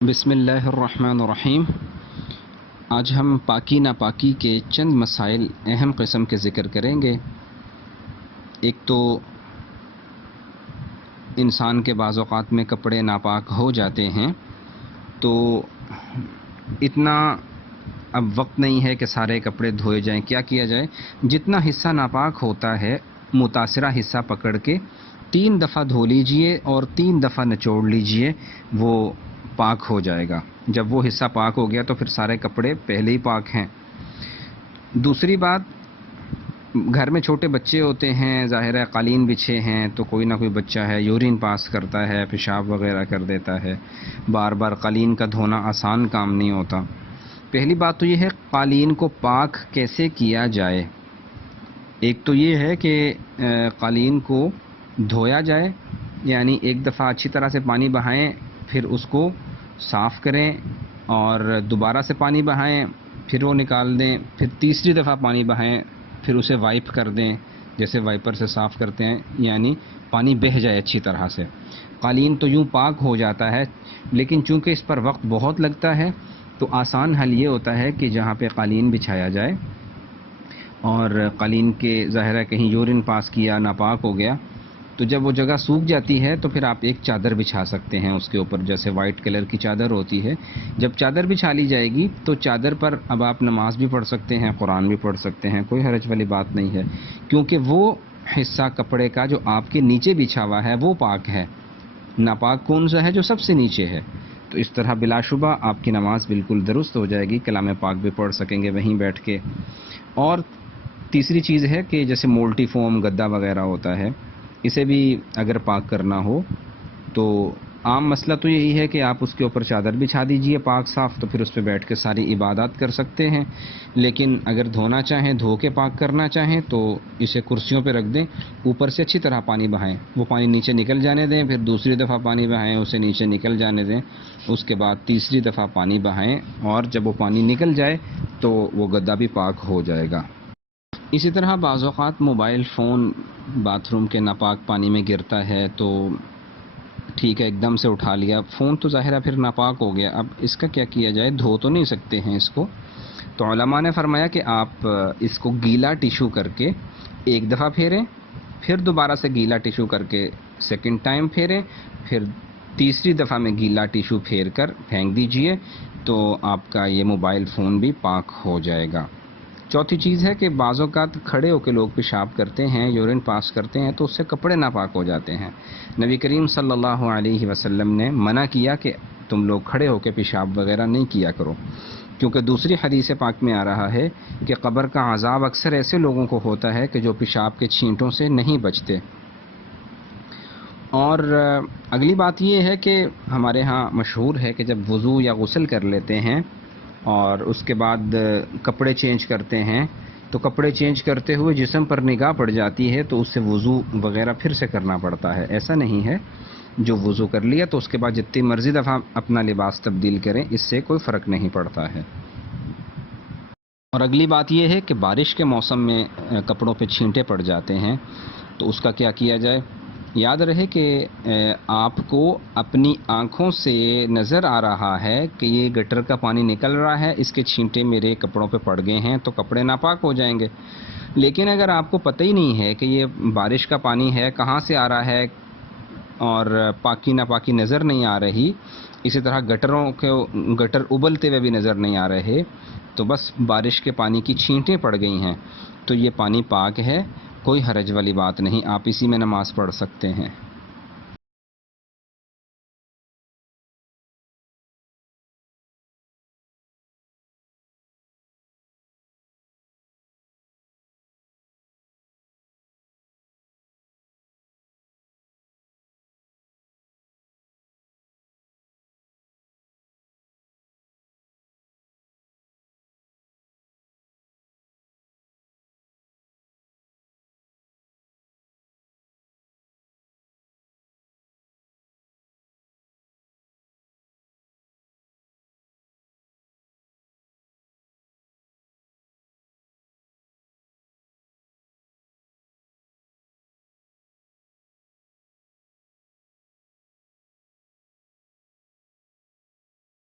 بسم اللہ الرحمن الرحیم۔ آج ہم پاکی ناپاکی کے چند مسائل اہم قسم کے ذکر کریں گے۔ ایک تو انسان کے بعض اوقات میں کپڑے ناپاک ہو جاتے ہیں، تو اتنا اب وقت نہیں ہے کہ سارے کپڑے دھوئے جائیں۔ کیا کیا جائے؟ جتنا حصہ ناپاک ہوتا ہے متاثرہ حصہ پکڑ کے 3 دفعہ دھو لیجئے اور 3 دفعہ نچوڑ لیجئے، وہ پاک ہو جائے گا۔ جب وہ حصہ پاک ہو گیا تو پھر سارے کپڑے پہلے ہی پاک ہیں۔ دوسری بات، گھر میں چھوٹے بچے ہوتے ہیں، ظاہر ہے قالین بچھے ہیں تو کوئی نہ کوئی بچہ ہے یورین پاس کرتا ہے، پیشاب وغیرہ کر دیتا ہے، بار بار قالین کا دھونا آسان کام نہیں ہوتا۔ پہلی بات تو یہ ہے قالین کو پاک کیسے کیا جائے۔ ایک تو یہ ہے کہ قالین کو دھویا جائے، یعنی ایک دفعہ اچھی طرح سے پانی بہائیں، پھر اس کو صاف کریں اور دوبارہ سے پانی بہائیں، پھر وہ نکال دیں، پھر تیسری دفعہ پانی بہائیں، پھر اسے وائپ کر دیں جیسے وائپر سے صاف کرتے ہیں، یعنی پانی بہہ جائے اچھی طرح سے۔ قالین تو یوں پاک ہو جاتا ہے، لیکن چونکہ اس پر وقت بہت لگتا ہے تو آسان حل یہ ہوتا ہے کہ جہاں پہ قالین بچھایا جائے اور قالین کے ظاہر ہے کہیں یورین پاس کیا، ناپاک ہو گیا، تو جب وہ جگہ سوکھ جاتی ہے تو پھر آپ ایک چادر بچھا سکتے ہیں اس کے اوپر، جیسے وائٹ کلر کی چادر ہوتی ہے۔ جب چادر بچھا لی جائے گی تو چادر پر اب آپ نماز بھی پڑھ سکتے ہیں، قرآن بھی پڑھ سکتے ہیں، کوئی حرج والی بات نہیں ہے، کیونکہ وہ حصہ کپڑے کا جو آپ کے نیچے بچھا ہوا ہے وہ پاک ہے۔ ناپاک کون سا ہے؟ جو سب سے نیچے ہے۔ تو اس طرح بلا شبہ آپ کی نماز بالکل درست ہو جائے گی، کلام پاک بھی پڑھ سکیں گے وہیں بیٹھ کے۔ اور تیسری چیز ہے کہ جیسے مولٹی فوم گدا وغیرہ ہوتا ہے، اسے بھی اگر پاک کرنا ہو تو عام مسئلہ تو یہی ہے کہ آپ اس کے اوپر چادر بچھا دیجئے پاک صاف، تو پھر اس پہ بیٹھ کے ساری عبادات کر سکتے ہیں۔ لیکن اگر دھونا چاہیں، دھو کے پاک کرنا چاہیں تو اسے کرسیوں پہ رکھ دیں، اوپر سے اچھی طرح پانی بہائیں، وہ پانی نیچے نکل جانے دیں، پھر دوسری دفعہ پانی بہائیں، اسے نیچے نکل جانے دیں، اس کے بعد تیسری دفعہ پانی بہائیں، اور جب وہ پانی نکل جائے تو وہ گدا بھی پاک ہو جائے گا۔ اسی طرح بعض اوقات موبائل فون باتھ روم کے ناپاک پانی میں گرتا ہے تو ٹھیک ہے ایک دم سے اٹھا لیا، فون تو ظاہر ہے پھر ناپاک ہو گیا، اب اس کا کیا کیا جائے؟ دھو تو نہیں سکتے ہیں اس کو، تو علماء نے فرمایا کہ آپ اس کو گیلا ٹیشو کر کے ایک دفعہ پھیریں، پھر دوبارہ سے گیلا ٹیشو کر کے سیکنڈ ٹائم پھیریں، پھر تیسری دفعہ میں گیلا ٹیشو پھیر کر پھینک دیجئے، تو آپ کا یہ موبائل فون بھی پاک ہو جائے گا۔ چوتھی چیز ہے کہ بعض اوقات کھڑے ہو کے لوگ پیشاب کرتے ہیں، یورین پاس کرتے ہیں، تو اس سے کپڑے ناپاک ہو جاتے ہیں۔ نبی کریم صلی اللہ علیہ وسلم نے منع کیا کہ تم لوگ کھڑے ہو کے پیشاب وغیرہ نہیں کیا کرو، کیونکہ دوسری حدیث پاک میں آ رہا ہے کہ قبر کا عذاب اکثر ایسے لوگوں کو ہوتا ہے کہ جو پیشاب کے چھینٹوں سے نہیں بچتے۔ اور اگلی بات یہ ہے کہ ہمارے ہاں مشہور ہے کہ جب وضو یا غسل کر لیتے ہیں اور اس کے بعد کپڑے چینج کرتے ہیں تو کپڑے چینج کرتے ہوئے جسم پر نگاہ پڑ جاتی ہے تو اس سے وضو وغیرہ پھر سے کرنا پڑتا ہے۔ ایسا نہیں ہے، جو وضو کر لیا تو اس کے بعد جتنی مرضی دفعہ اپنا لباس تبدیل کریں، اس سے کوئی فرق نہیں پڑتا ہے۔ اور اگلی بات یہ ہے کہ بارش کے موسم میں کپڑوں پہ چھینٹے پڑ جاتے ہیں تو اس کا کیا کیا جائے؟ یاد رہے کہ آپ کو اپنی آنکھوں سے نظر آ رہا ہے کہ یہ گٹر کا پانی نکل رہا ہے، اس کے چھینٹے میرے کپڑوں پہ پڑ گئے ہیں تو کپڑے ناپاک ہو جائیں گے۔ لیکن اگر آپ کو پتہ ہی نہیں ہے کہ یہ بارش کا پانی ہے، کہاں سے آ رہا ہے، اور پاکی ناپاکی نظر نہیں آ رہی، اسی طرح گٹر ابلتے ہوئے بھی نظر نہیں آ رہے، تو بس بارش کے پانی کی چھینٹیں پڑ گئی ہیں تو یہ پانی پاک ہے، کوئی حرج والی بات نہیں، آپ اسی میں نماز پڑھ سکتے ہیں۔